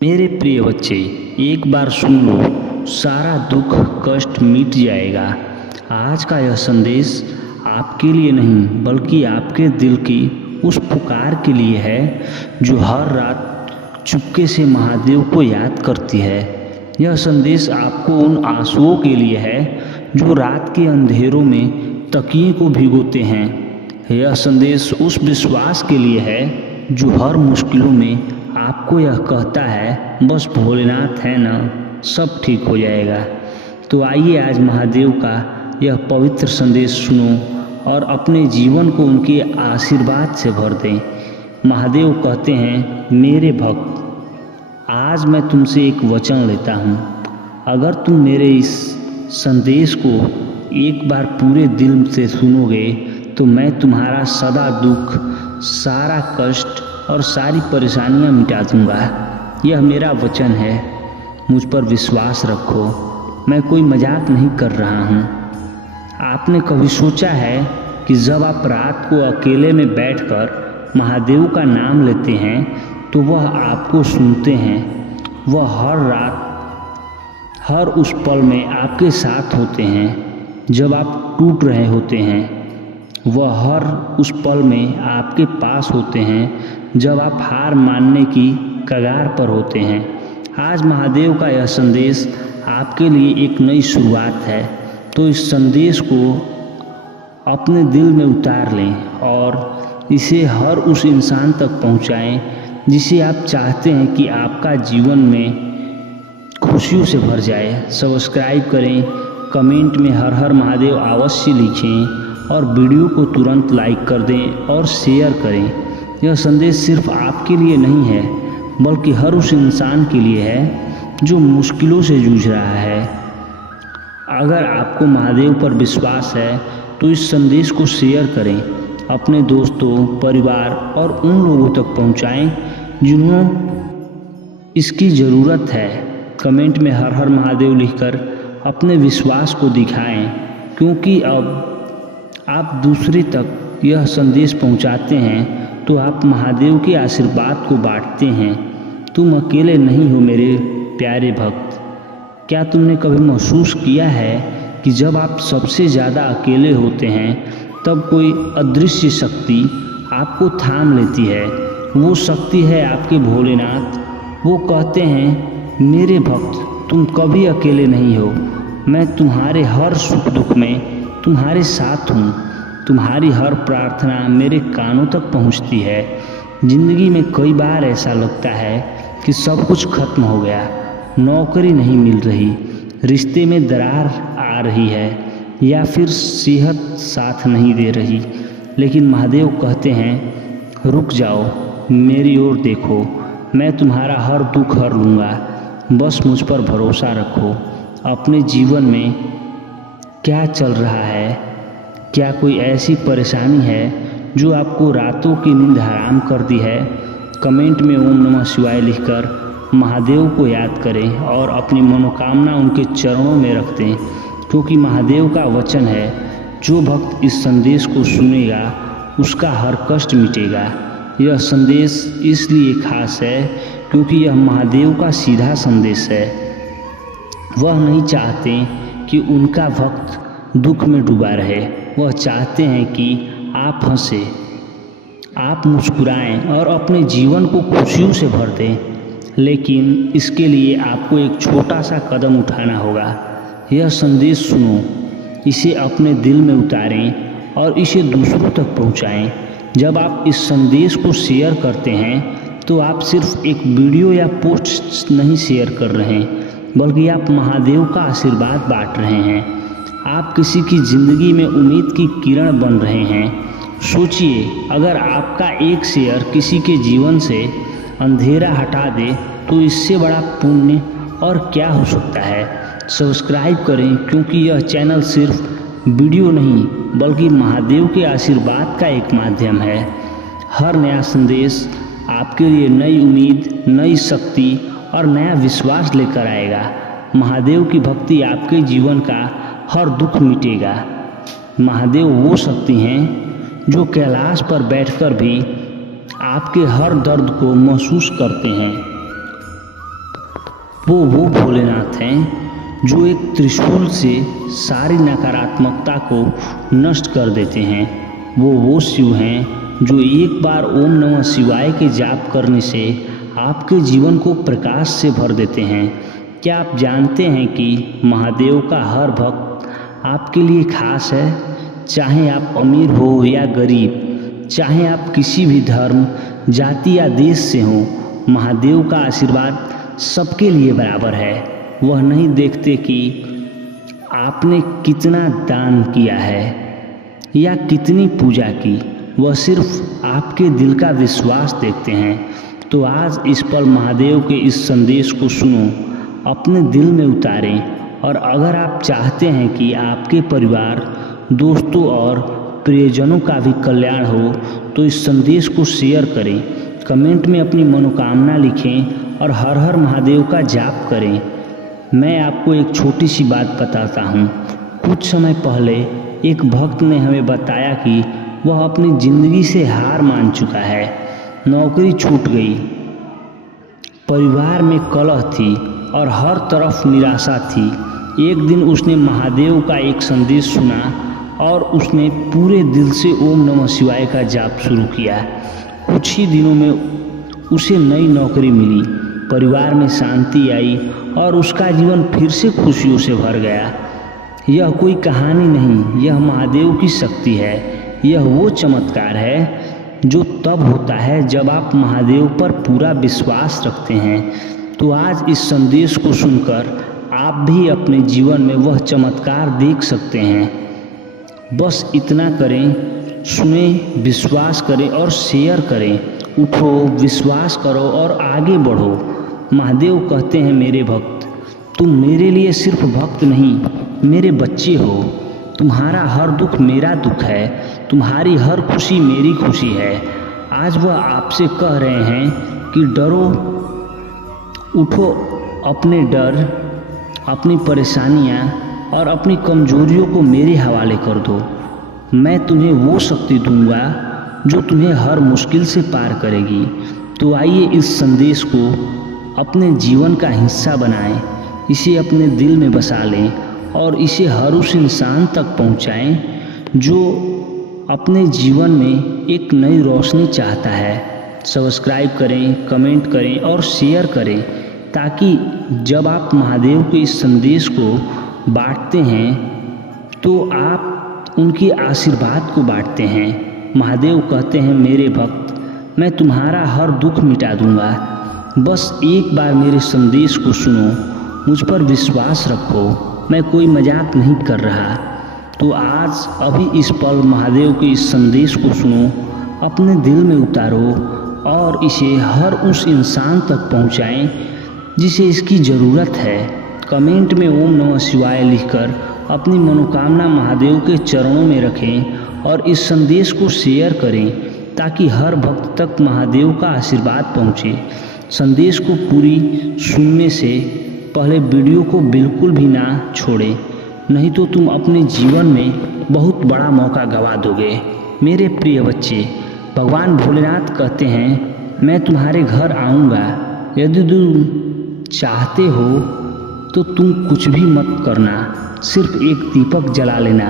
मेरे प्रिय बच्चे, एक बार सुन लो, सारा दुख कष्ट मिट जाएगा। आज का यह संदेश आपके लिए नहीं बल्कि आपके दिल की उस पुकार के लिए है जो हर रात चुपके से महादेव को याद करती है। यह संदेश आपको उन आंसुओं के लिए है जो रात के अंधेरों में तकिए को भिगोते हैं। यह संदेश उस विश्वास के लिए है जो हर मुश्किलों में आपको यह कहता है, बस भोलेनाथ है ना, सब ठीक हो जाएगा। तो आइए आज महादेव का यह पवित्र संदेश सुनो और अपने जीवन को उनके आशीर्वाद से भर दें। महादेव कहते हैं, मेरे भक्त, आज मैं तुमसे एक वचन लेता हूँ। अगर तुम मेरे इस संदेश को एक बार पूरे दिल से सुनोगे तो मैं तुम्हारा सदा दुख, सारा कष्ट और सारी परेशानियां मिटा दूंगा। यह मेरा वचन है, मुझ पर विश्वास रखो। मैं कोई मजाक नहीं कर रहा हूँ। आपने कभी सोचा है कि जब आप रात को अकेले में बैठकर महादेव का नाम लेते हैं तो वह आपको सुनते हैं। वह हर रात हर उस पल में आपके साथ होते हैं जब आप टूट रहे होते हैं। वह हर उस पल में आपके पास होते हैं जब आप हार मानने की कगार पर होते हैं। आज महादेव का यह संदेश आपके लिए एक नई शुरुआत है, तो इस संदेश को अपने दिल में उतार लें और इसे हर उस इंसान तक पहुंचाएं जिसे आप चाहते हैं कि आपका जीवन में खुशियों से भर जाए। सब्सक्राइब करें, कमेंट में हर हर महादेव अवश्य लिखें और वीडियो को तुरंत लाइक कर दें और शेयर करें। यह संदेश सिर्फ आपके लिए नहीं है बल्कि हर उस इंसान के लिए है जो मुश्किलों से जूझ रहा है। अगर आपको महादेव पर विश्वास है तो इस संदेश को शेयर करें, अपने दोस्तों, परिवार और उन लोगों तक पहुंचाएं जिन्हें इसकी ज़रूरत है। कमेंट में हर हर महादेव लिखकर अपने विश्वास को दिखाएं, क्योंकि अब आप दूसरे तक यह संदेश पहुंचाते हैं तो आप महादेव के आशीर्वाद को बांटते हैं। तुम अकेले नहीं हो मेरे प्यारे भक्त। क्या तुमने कभी महसूस किया है कि जब आप सबसे ज़्यादा अकेले होते हैं तब कोई अदृश्य शक्ति आपको थाम लेती है? वो शक्ति है आपके भोलेनाथ। वो कहते हैं, मेरे भक्त, तुम कभी अकेले नहीं हो। मैं तुम्हारे हर सुख दुख में तुम्हारे साथ हूँ। तुम्हारी हर प्रार्थना मेरे कानों तक पहुंचती है। जिंदगी में कई बार ऐसा लगता है कि सब कुछ खत्म हो गया, नौकरी नहीं मिल रही, रिश्ते में दरार आ रही है या फिर सेहत साथ नहीं दे रही। लेकिन महादेव कहते हैं, रुक जाओ, मेरी ओर देखो, मैं तुम्हारा हर दुख हर लूँगा। बस मुझ पर भरोसा रखो। अपने जीवन में क्या चल रहा है? क्या कोई ऐसी परेशानी है जो आपको रातों की नींद हराम कर दी है? कमेंट में ओम नमः शिवाय लिखकर महादेव को याद करें और अपनी मनोकामना उनके चरणों में रख दें, क्योंकि महादेव का वचन है, जो भक्त इस संदेश को सुनेगा उसका हर कष्ट मिटेगा। यह संदेश इसलिए खास है क्योंकि यह महादेव का सीधा संदेश है। वह नहीं चाहते कि उनका भक्त दुख में डूबा रहे। वह चाहते हैं कि आप हंसे, आप मुस्कुराएं और अपने जीवन को खुशियों से भर दें। लेकिन इसके लिए आपको एक छोटा सा कदम उठाना होगा। यह संदेश सुनो, इसे अपने दिल में उतारें और इसे दूसरों तक पहुंचाएं। जब आप इस संदेश को शेयर करते हैं तो आप सिर्फ एक वीडियो या पोस्ट नहीं शेयर कर रहे हैं, बल्कि आप महादेव का आशीर्वाद बांट रहे हैं। आप किसी की ज़िंदगी में उम्मीद की किरण बन रहे हैं। सोचिए, अगर आपका एक शेयर किसी के जीवन से अंधेरा हटा दे तो इससे बड़ा पुण्य और क्या हो सकता है। सब्सक्राइब करें, क्योंकि यह चैनल सिर्फ वीडियो नहीं बल्कि महादेव के आशीर्वाद का एक माध्यम है। हर नया संदेश आपके लिए नई उम्मीद, नई शक्ति और नया विश्वास लेकर आएगा। महादेव की भक्ति आपके जीवन का हर दुख मिटेगा। महादेव वो शक्ति हैं जो कैलाश पर बैठकर भी आपके हर दर्द को महसूस करते हैं। वो भोलेनाथ हैं जो एक त्रिशूल से सारी नकारात्मकता को नष्ट कर देते हैं। वो शिव हैं जो एक बार ओम नमः शिवाय के जाप करने से आपके जीवन को प्रकाश से भर देते हैं। क्या आप जानते हैं कि महादेव का हर भक्त आपके लिए खास है? चाहे आप अमीर हो या गरीब, चाहे आप किसी भी धर्म, जाति या देश से हो, महादेव का आशीर्वाद सबके लिए बराबर है। वह नहीं देखते कि आपने कितना दान किया है या कितनी पूजा की, वह सिर्फ आपके दिल का विश्वास देखते हैं। तो आज इस पल महादेव के इस संदेश को सुनो, अपने दिल में उतारें। और अगर आप चाहते हैं कि आपके परिवार, दोस्तों और प्रियजनों का भी कल्याण हो तो इस संदेश को शेयर करें, कमेंट में अपनी मनोकामना लिखें और हर हर महादेव का जाप करें। मैं आपको एक छोटी सी बात बताता हूँ। कुछ समय पहले एक भक्त ने हमें बताया कि वह अपनी ज़िंदगी से हार मान चुका है। नौकरी छूट गई, परिवार में कलह थी और हर तरफ निराशा थी। एक दिन उसने महादेव का एक संदेश सुना और उसने पूरे दिल से ओम नमः शिवाय का जाप शुरू किया। कुछ ही दिनों में उसे नई नौकरी मिली, परिवार में शांति आई और उसका जीवन फिर से खुशियों से भर गया। यह कोई कहानी नहीं, यह महादेव की शक्ति है। यह वो चमत्कार है जो तब होता है जब आप महादेव पर पूरा विश्वास रखते हैं। तो आज इस संदेश को सुनकर आप भी अपने जीवन में वह चमत्कार देख सकते हैं। बस इतना करें, सुने, विश्वास करें और शेयर करें। उठो, विश्वास करो और आगे बढ़ो। महादेव कहते हैं, मेरे भक्त, तुम मेरे लिए सिर्फ भक्त नहीं, मेरे बच्चे हो। तुम्हारा हर दुख मेरा दुख है, तुम्हारी हर खुशी मेरी खुशी है। आज वह आपसे कह रहे हैं कि डरो, उठो, अपने डर, अपनी परेशानियां और अपनी कमजोरियों को मेरे हवाले कर दो। मैं तुम्हें वो शक्ति दूंगा जो तुम्हें हर मुश्किल से पार करेगी। तो आइए इस संदेश को अपने जीवन का हिस्सा बनाएं, इसे अपने दिल में बसा लें और इसे हर उस इंसान तक पहुंचाएं जो अपने जीवन में एक नई रोशनी चाहता है। सब्सक्राइब करें, कमेंट करें और शेयर करें, ताकि जब आप महादेव के इस संदेश को बांटते हैं तो आप उनके आशीर्वाद को बांटते हैं। महादेव कहते हैं, मेरे भक्त, मैं तुम्हारा हर दुख मिटा दूंगा। बस एक बार मेरे संदेश को सुनो, मुझ पर विश्वास रखो। मैं कोई मजाक नहीं कर रहा। तो आज अभी इस पल महादेव के इस संदेश को सुनो, अपने दिल में उतारो और इसे हर उस इंसान तक पहुंचाएं जिसे इसकी ज़रूरत है। कमेंट में ओम नमः शिवाय लिखकर अपनी मनोकामना महादेव के चरणों में रखें और इस संदेश को शेयर करें ताकि हर भक्त तक महादेव का आशीर्वाद पहुंचे। संदेश को पूरी सुनने से पहले वीडियो को बिल्कुल भी ना छोड़ें, नहीं तो तुम अपने जीवन में बहुत बड़ा मौका गंवा दोगे। मेरे प्रिय बच्चे, भगवान भोलेनाथ कहते हैं, मैं तुम्हारे घर आऊँगा। यदि तुम चाहते हो तो तुम कुछ भी मत करना, सिर्फ एक दीपक जला लेना।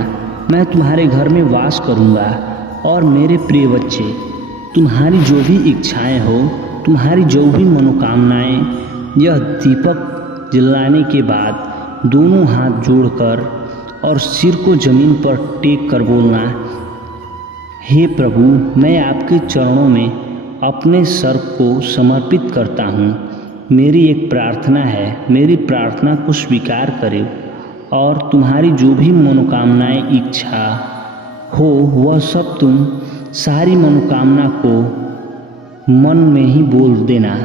मैं तुम्हारे घर में वास करूँगा। और मेरे प्रिय बच्चे, तुम्हारी जो भी इच्छाएं हो, तुम्हारी जो भी मनोकामनाएं, यह दीपक जलाने के बाद दोनों हाथ जोड़कर और सिर को ज़मीन पर टेक कर बोलना, हे प्रभु, मैं आपके चरणों में अपने सर को समर्पित करता हूँ। मेरी एक प्रार्थना है, मेरी प्रार्थना को स्वीकार करें और तुम्हारी जो भी मनोकामनाएं, इच्छा हो, वह सब तुम सारी मनोकामना को मन में ही बोल देना।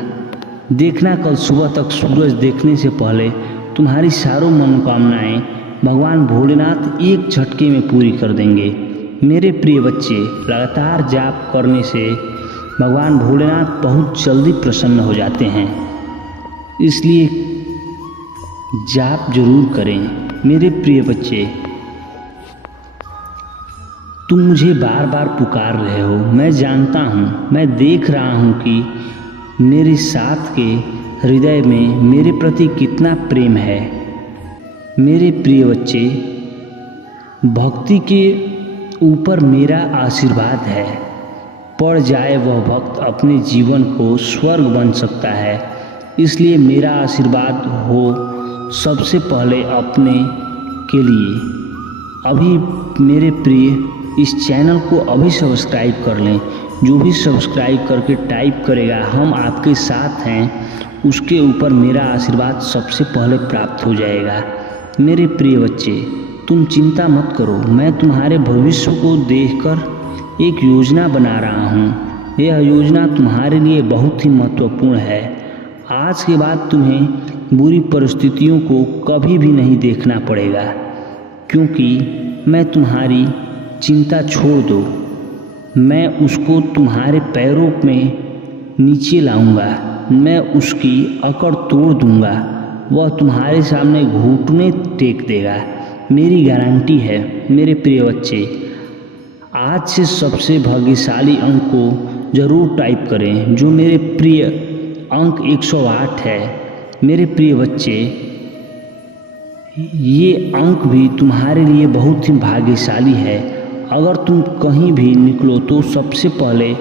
देखना, कल सुबह तक सूरज देखने से पहले तुम्हारी सारों मनोकामनाएं भगवान भोलेनाथ एक झटके में पूरी कर देंगे। मेरे प्रिय बच्चे, लगातार जाप करने से भगवान भोलेनाथ बहुत जल्दी प्रसन्न हो जाते हैं, इसलिए जाप जरूर करें। मेरे प्रिय बच्चे, तुम मुझे बार बार पुकार रहे हो, मैं जानता हूँ, मैं देख रहा हूँ कि मेरे साथ के हृदय में मेरे प्रति कितना प्रेम है। मेरे प्रिय बच्चे, भक्ति के ऊपर मेरा आशीर्वाद है। पड़ जाए वह भक्त अपने जीवन को स्वर्ग बन सकता है। इसलिए मेरा आशीर्वाद हो सबसे पहले अपने के लिए। अभी मेरे प्रिय इस चैनल को अभी सब्सक्राइब कर लें। जो भी सब्सक्राइब करके टाइप करेगा हम आपके साथ हैं, उसके ऊपर मेरा आशीर्वाद सबसे पहले प्राप्त हो जाएगा। मेरे प्रिय बच्चे, तुम चिंता मत करो। मैं तुम्हारे भविष्य को देखकर एक योजना बना रहा हूँ। यह योजना तुम्हारे लिए बहुत ही महत्वपूर्ण है। आज के बाद तुम्हें बुरी परिस्थितियों को कभी भी नहीं देखना पड़ेगा, क्योंकि मैं तुम्हारी चिंता छोड़ दो। मैं उसको तुम्हारे पैरों में नीचे लाऊंगा। मैं उसकी अकड़ तोड़ दूंगा। वह तुम्हारे सामने घुटने टेक देगा। मेरी गारंटी है। मेरे प्रिय बच्चे, आज से सबसे भाग्यशाली अंक को जरूर टाइप करें, जो मेरे प्रिय अंक 108 है। मेरे प्रिय बच्चे, ये अंक भी तुम्हारे लिए बहुत ही भाग्यशाली है। अगर तुम कहीं भी निकलो तो सबसे पहले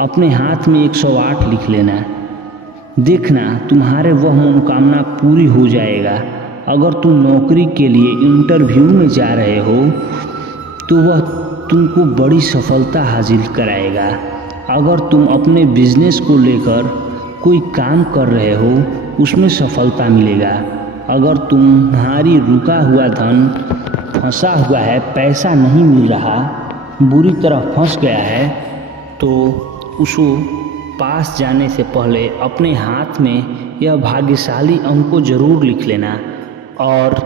अपने हाथ में 108 लिख लेना। देखना तुम्हारे वह मनोकामना पूरी हो जाएगा। अगर तुम नौकरी के लिए इंटरव्यू में जा रहे हो तो वह तुमको बड़ी सफलता हासिल कराएगा। अगर तुम अपने बिजनेस को लेकर कोई काम कर रहे हो, उसमें सफलता मिलेगा। अगर तुम्हारी रुका हुआ धन फंसा हुआ है, पैसा नहीं मिल रहा, बुरी तरह फंस गया है, तो उसको पास जाने से पहले अपने हाथ में यह भाग्यशाली अंक को जरूर लिख लेना और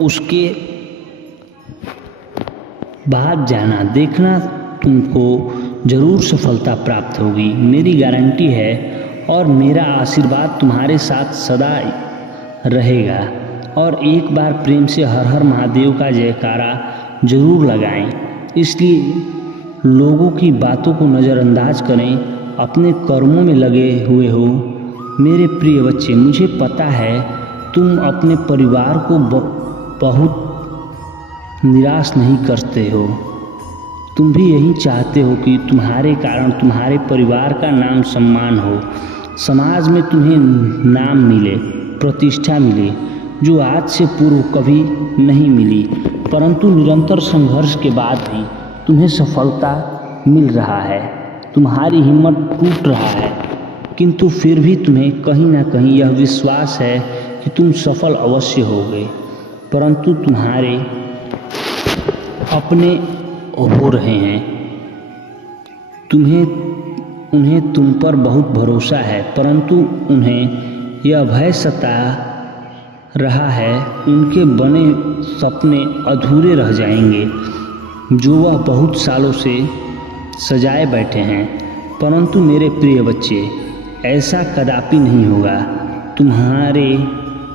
उसके बाद जाना। देखना तुमको जरूर सफलता प्राप्त होगी। मेरी गारंटी है और मेरा आशीर्वाद तुम्हारे साथ सदा रहेगा। और एक बार प्रेम से हर हर महादेव का जयकारा जरूर लगाएं। इसलिए लोगों की बातों को नज़रअंदाज करें, अपने कर्मों में लगे हुए हो। मेरे प्रिय बच्चे, मुझे पता है तुम अपने परिवार को बहुत निराश नहीं करते हो। तुम भी यही चाहते हो कि तुम्हारे कारण तुम्हारे परिवार का नाम सम्मान हो, समाज में तुम्हें नाम मिले, प्रतिष्ठा मिले, जो आज से पूर्व कभी नहीं मिली। परंतु निरंतर संघर्ष के बाद भी तुम्हें सफलता मिल रहा है। तुम्हारी हिम्मत टूट रहा है, किंतु फिर भी तुम्हें कहीं ना कहीं यह विश्वास है कि तुम सफल अवश्य होगे। परंतु तुम्हारे अपने हो रहे हैं, उन्हें तुम पर बहुत भरोसा है, परंतु उन्हें यह भय सता रहा है उनके बने सपने अधूरे रह जाएंगे, जो वह बहुत सालों से सजाए बैठे हैं। परंतु मेरे प्रिय बच्चे, ऐसा कदापि नहीं होगा। तुम्हारे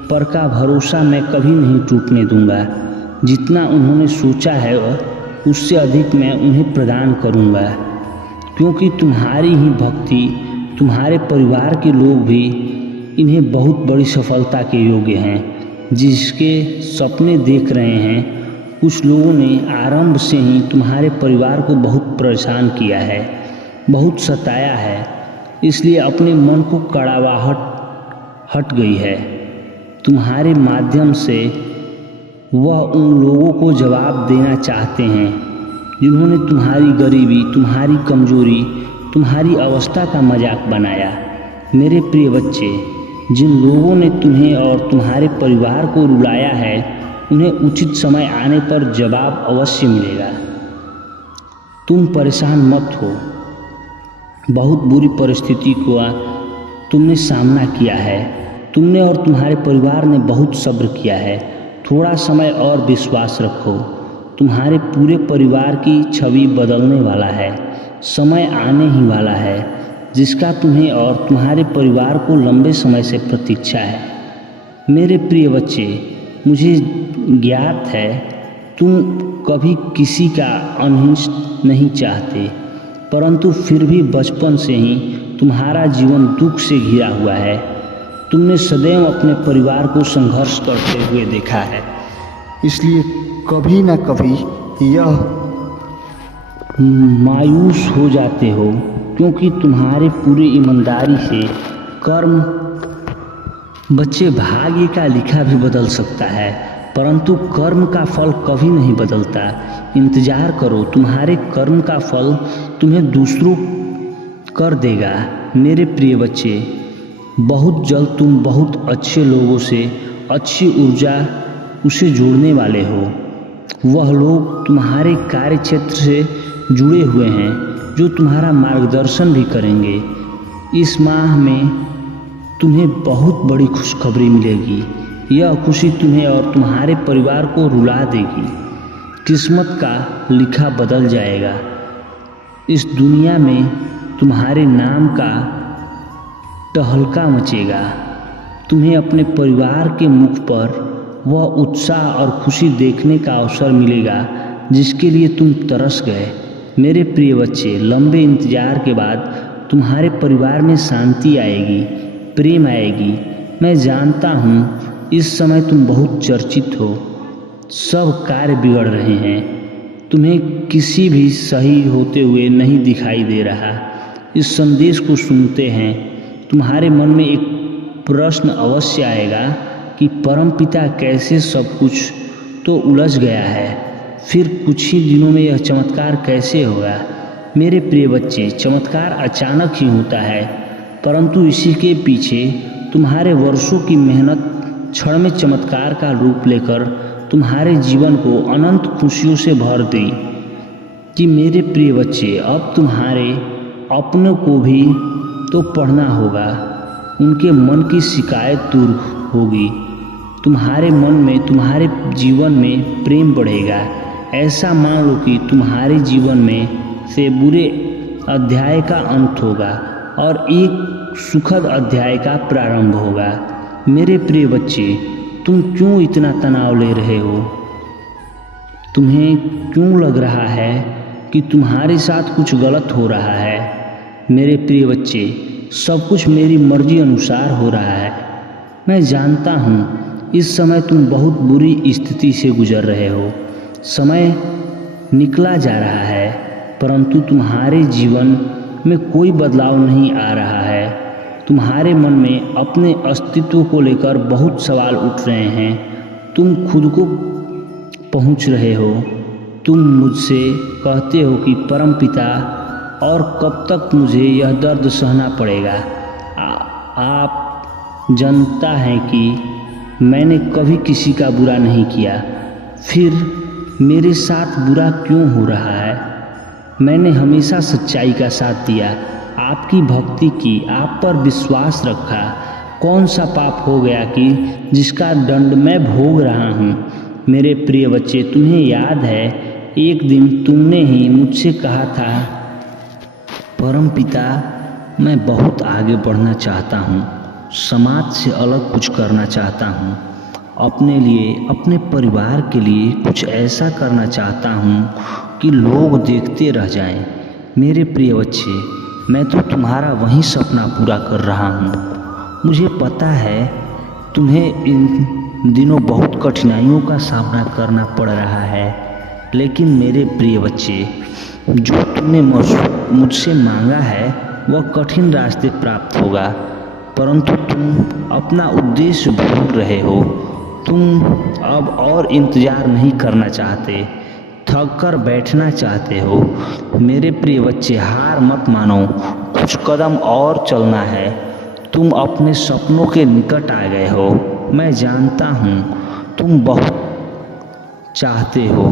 पर का भरोसा मैं कभी नहीं टूटने दूंगा। जितना उन्होंने सोचा है उससे अधिक मैं उन्हें प्रदान करूंगा, क्योंकि तुम्हारी ही भक्ति, तुम्हारे परिवार के लोग भी इन्हें बहुत बड़ी सफलता के योग्य हैं। जिसके सपने देख रहे हैं, कुछ लोगों ने आरंभ से ही तुम्हारे परिवार को बहुत परेशान किया है, बहुत सताया है। इसलिए अपने मन को कड़वाहट हट गई है। तुम्हारे माध्यम से वह उन लोगों को जवाब देना चाहते हैं जिन्होंने तुम्हारी गरीबी, तुम्हारी कमजोरी, तुम्हारी अवस्था का मजाक बनाया। मेरे प्रिय बच्चे, जिन लोगों ने तुम्हें और तुम्हारे परिवार को रुलाया है, उन्हें उचित समय आने पर जवाब अवश्य मिलेगा। तुम परेशान मत हो। बहुत बुरी परिस्थिति का तुमने सामना किया है। तुमने और तुम्हारे परिवार ने बहुत सब्र किया है। थोड़ा समय और विश्वास रखो। तुम्हारे पूरे परिवार की छवि बदलने वाला है। समय आने ही वाला है जिसका तुम्हें और तुम्हारे परिवार को लंबे समय से प्रतीक्षा है। मेरे प्रिय बच्चे, मुझे ज्ञात है तुम कभी किसी का अनिष्ट नहीं चाहते, परंतु फिर भी बचपन से ही तुम्हारा जीवन दुख से घिरा हुआ है। तुमने सदैव अपने परिवार को संघर्ष करते हुए देखा है, इसलिए कभी ना कभी यह मायूस हो जाते हो, क्योंकि तुम्हारे पूरी ईमानदारी से कर्म बच्चे भाग्य का लिखा भी बदल सकता है, परंतु कर्म का फल कभी नहीं बदलता। इंतजार करो, तुम्हारे कर्म का फल तुम्हें दूसरों कर देगा। मेरे प्रिय बच्चे, बहुत जल्द तुम बहुत अच्छे लोगों से अच्छी ऊर्जा उसे जोड़ने वाले हो। वह लोग तुम्हारे कार्य क्षेत्र से जुड़े हुए हैं जो तुम्हारा मार्गदर्शन भी करेंगे। इस माह में तुम्हें बहुत बड़ी खुशखबरी मिलेगी। यह खुशी तुम्हें और तुम्हारे परिवार को रुला देगी। किस्मत का लिखा बदल जाएगा। इस दुनिया में तुम्हारे नाम का तहलका मचेगा। तुम्हें अपने परिवार के मुख पर वह उत्साह और खुशी देखने का अवसर मिलेगा जिसके लिए तुम तरस गए। मेरे प्रिय बच्चे, लंबे इंतजार के बाद तुम्हारे परिवार में शांति आएगी, प्रेम आएगी। मैं जानता हूँ इस समय तुम बहुत चर्चित हो, सब कार्य बिगड़ रहे हैं, तुम्हें किसी भी सही होते हुए नहीं दिखाई दे रहा। इस संदेश को सुनते हैं तुम्हारे मन में एक प्रश्न अवश्य आएगा कि परमपिता कैसे सब कुछ तो उलझ गया है, फिर कुछ ही दिनों में यह चमत्कार कैसे होगा। मेरे प्रिय बच्चे, चमत्कार अचानक ही होता है, परंतु इसी के पीछे तुम्हारे वर्षों की मेहनत क्षण में चमत्कार का रूप लेकर तुम्हारे जीवन को अनंत खुशियों से भर दी। कि मेरे प्रिय बच्चे, अब तुम्हारे अपनों को भी तो पढ़ना होगा, उनके मन की शिकायत दूर होगी, तुम्हारे मन में, तुम्हारे जीवन में प्रेम बढ़ेगा। ऐसा मान लो कि तुम्हारे जीवन में से बुरे अध्याय का अंत होगा और एक सुखद अध्याय का प्रारंभ होगा। मेरे प्रिय बच्चे, तुम क्यों इतना तनाव ले रहे हो? तुम्हें क्यों लग रहा है कि तुम्हारे साथ कुछ गलत हो रहा है? मेरे प्रिय बच्चे, सब कुछ मेरी मर्जी अनुसार हो रहा है। मैं जानता हूँ इस समय तुम बहुत बुरी स्थिति से गुजर रहे हो। समय निकला जा रहा है, परंतु तुम्हारे जीवन में कोई बदलाव नहीं आ रहा है। तुम्हारे मन में अपने अस्तित्व को लेकर बहुत सवाल उठ रहे हैं। तुम खुद को पहुँच रहे हो। तुम मुझसे कहते हो कि परमपिता, और कब तक मुझे यह दर्द सहना पड़ेगा? आप जानता है कि मैंने कभी किसी का बुरा नहीं किया, फिर मेरे साथ बुरा क्यों हो रहा है? मैंने हमेशा सच्चाई का साथ दिया, आपकी भक्ति की, आप पर विश्वास रखा। कौन सा पाप हो गया कि जिसका दंड मैं भोग रहा हूँ? मेरे प्रिय बच्चे, तुम्हें याद है एक दिन तुमने ही मुझसे कहा था, परमपिता, मैं बहुत आगे बढ़ना चाहता हूँ, समाज से अलग कुछ करना चाहता हूँ, अपने लिए, अपने परिवार के लिए कुछ ऐसा करना चाहता हूँ कि लोग देखते रह जाएं। मेरे प्रिय बच्चे, मैं तो तुम्हारा वही सपना पूरा कर रहा हूँ। मुझे पता है तुम्हें इन दिनों बहुत कठिनाइयों का सामना करना पड़ रहा है, लेकिन मेरे प्रिय बच्चे, जो तुमने मुझसे मांगा है वह कठिन रास्ते प्राप्त होगा, परंतु तुम अपना उद्देश्य भूल रहे हो। तुम अब और इंतजार नहीं करना चाहते, थक कर बैठना चाहते हो। मेरे प्रिय बच्चे, हार मत मानो, कुछ कदम और चलना है। तुम अपने सपनों के निकट आ गए हो। मैं जानता हूँ तुम बहुत चाहते हो,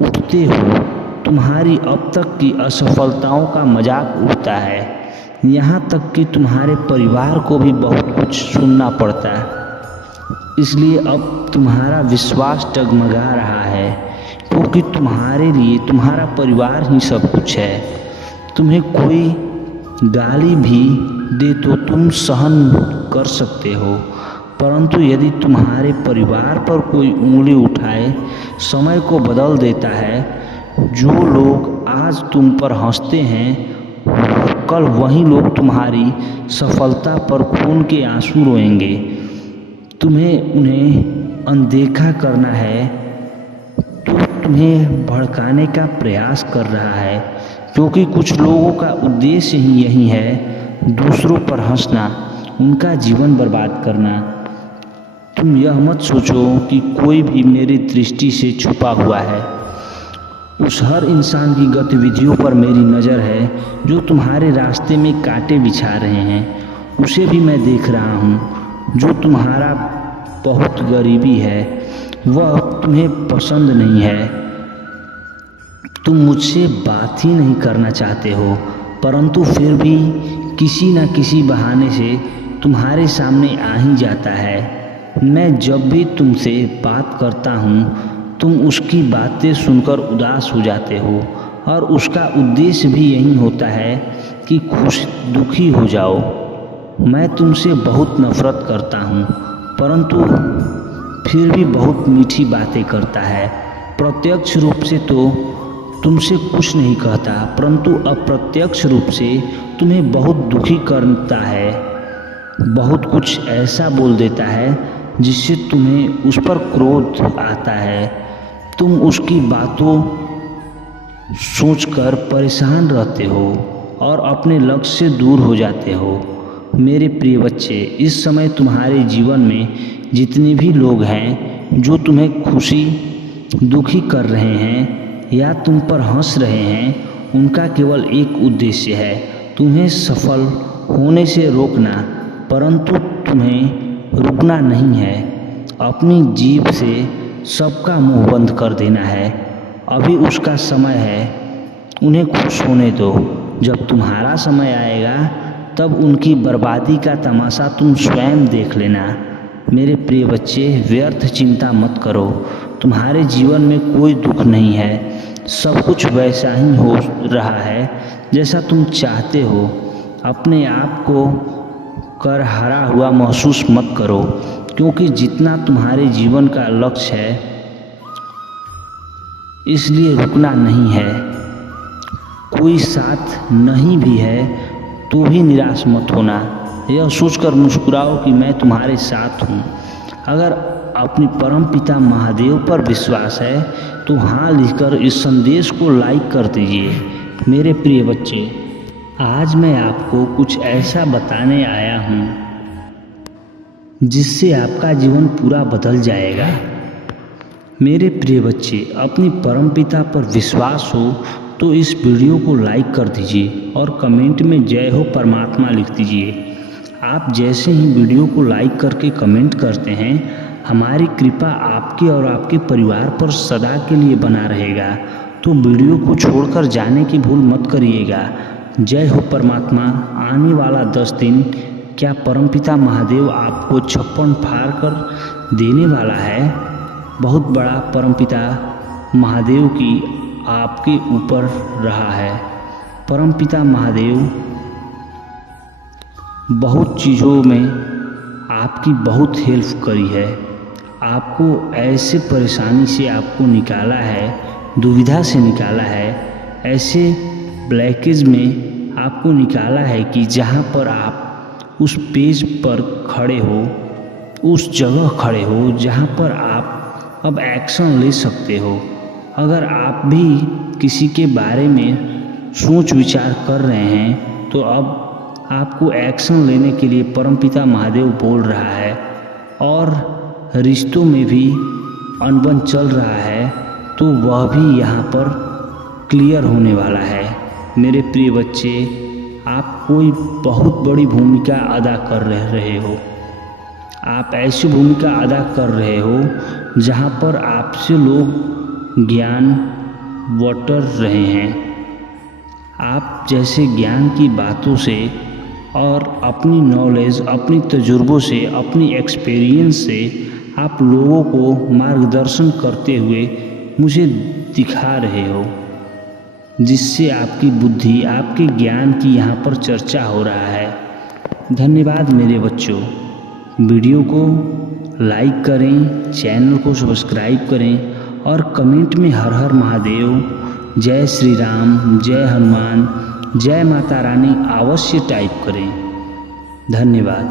उठते हो। तुम्हारी अब तक की असफलताओं का मजाक उड़ता है, यहाँ तक कि तुम्हारे परिवार को भी बहुत कुछ सुनना पड़ता है। इसलिए अब तुम्हारा विश्वास डगमगा रहा है, क्योंकि तुम्हारे लिए तुम्हारा परिवार ही सब कुछ है। तुम्हें कोई गाली भी दे तो तुम सहन कर सकते हो, परंतु यदि तुम्हारे परिवार पर कोई उंगली उठाए, समय को बदल देता है। जो लोग आज तुम पर हंसते हैं कल वही लोग तुम्हारी सफलता पर खून के आंसू रोएंगे। तुम्हें उन्हें अनदेखा करना है तो तुम्हें भड़काने का प्रयास कर रहा है, क्योंकि कुछ लोगों का उद्देश्य ही यही है, दूसरों पर हंसना, उनका जीवन बर्बाद करना। तुम यह मत सोचो कि कोई भी मेरी दृष्टि से छुपा हुआ है। उस हर इंसान की गतिविधियों पर मेरी नज़र है जो तुम्हारे रास्ते में कांटे बिछा रहे हैं। उसे भी मैं देख रहा हूँ। जो तुम्हारा बहुत गरीबी है वह तुम्हें पसंद नहीं है। तुम मुझसे बात ही नहीं करना चाहते हो, परंतु फिर भी किसी न किसी बहाने से तुम्हारे सामने आ ही जाता है। मैं जब भी तुमसे बात करता हूँ तुम उसकी बातें सुनकर उदास हो जाते हो, और उसका उद्देश्य भी यही होता है कि दुखी हो जाओ। मैं तुमसे बहुत नफरत करता हूँ, परंतु फिर भी बहुत मीठी बातें करता है। प्रत्यक्ष रूप से तो तुमसे कुछ नहीं कहता, परंतु अप्रत्यक्ष रूप से तुम्हें बहुत दुखी करता है। बहुत कुछ ऐसा बोल देता है जिससे तुम्हें उस पर क्रोध आता है। तुम उसकी बातों सोचकर परेशान रहते हो और अपने लक्ष्य से दूर हो जाते हो। मेरे प्रिय बच्चे, इस समय तुम्हारे जीवन में जितने भी लोग हैं जो तुम्हें खुशी दुखी कर रहे हैं या तुम पर हंस रहे हैं, उनका केवल एक उद्देश्य है, तुम्हें सफल होने से रोकना, परंतु तुम्हें रुकना नहीं है। अपनी जीभ से सबका मुंह बंद कर देना है। अभी उसका समय है, उन्हें खुश होने दो। जब तुम्हारा समय आएगा तब उनकी बर्बादी का तमाशा तुम स्वयं देख लेना। मेरे प्रिय बच्चे, व्यर्थ चिंता मत करो। तुम्हारे जीवन में कोई दुख नहीं है। सब कुछ वैसा ही हो रहा है जैसा तुम चाहते हो। अपने आप को कर हारा हुआ महसूस मत करो, क्योंकि जितना तुम्हारे जीवन का लक्ष्य है, इसलिए रुकना नहीं है। कोई साथ नहीं भी है तो भी निराश मत होना। यह सोचकर मुस्कुराओ कि मैं तुम्हारे साथ हूँ। अगर अपने परम पिता महादेव पर विश्वास है तो हाँ लिखकर इस संदेश को लाइक कर दीजिए। मेरे प्रिय बच्चे, आज मैं आपको कुछ ऐसा बताने आया हूँ जिससे आपका जीवन पूरा बदल जाएगा। मेरे प्रिय बच्चे, अपनी परमपिता पर विश्वास हो तो इस वीडियो को लाइक कर दीजिए और कमेंट में जय हो परमात्मा लिख दीजिए। आप जैसे ही वीडियो को लाइक करके कमेंट करते हैं, हमारी कृपा आपके और आपके परिवार पर सदा के लिए बना रहेगा। तो वीडियो को छोड़कर जाने की भूल मत करिएगा। जय हो परमात्मा। आने वाला 10 दिन क्या परमपिता महादेव आपको 56 फाड़ कर देने वाला है। बहुत बड़ा परमपिता महादेव की आपके ऊपर रहा है। परमपिता महादेव बहुत चीज़ों में आपकी बहुत हेल्प करी है। आपको ऐसे परेशानी से आपको निकाला है, दुविधा से निकाला है, ऐसे ब्लैकेज में आपको निकाला है कि जहाँ पर आप उस पेज पर खड़े हो, उस जगह खड़े हो जहाँ पर आप अब एक्शन ले सकते हो। अगर आप भी किसी के बारे में सोच विचार कर रहे हैं तो अब आपको एक्शन लेने के लिए परमपिता महादेव बोल रहा है। और रिश्तों में भी अनबन चल रहा है तो वह भी यहाँ पर क्लियर होने वाला है। मेरे प्रिय बच्चे, आप कोई बहुत बड़ी भूमिका अदा कर रहे हो। आप ऐसी भूमिका अदा कर रहे हो जहाँ पर आपसे लोग ज्ञान बटोर रहे हैं। आप जैसे ज्ञान की बातों से और अपनी नॉलेज, अपनी तजुर्बों से, अपनी एक्सपीरियंस से आप लोगों को मार्गदर्शन करते हुए मुझे दिखा रहे हो, जिससे आपकी बुद्धि, आपके ज्ञान की यहाँ पर चर्चा हो रहा है। धन्यवाद मेरे बच्चों। वीडियो को लाइक करें, चैनल को सब्सक्राइब करें और कमेंट में हर हर महादेव, जय श्री राम, जय हनुमान, जय माता रानी अवश्य टाइप करें। धन्यवाद।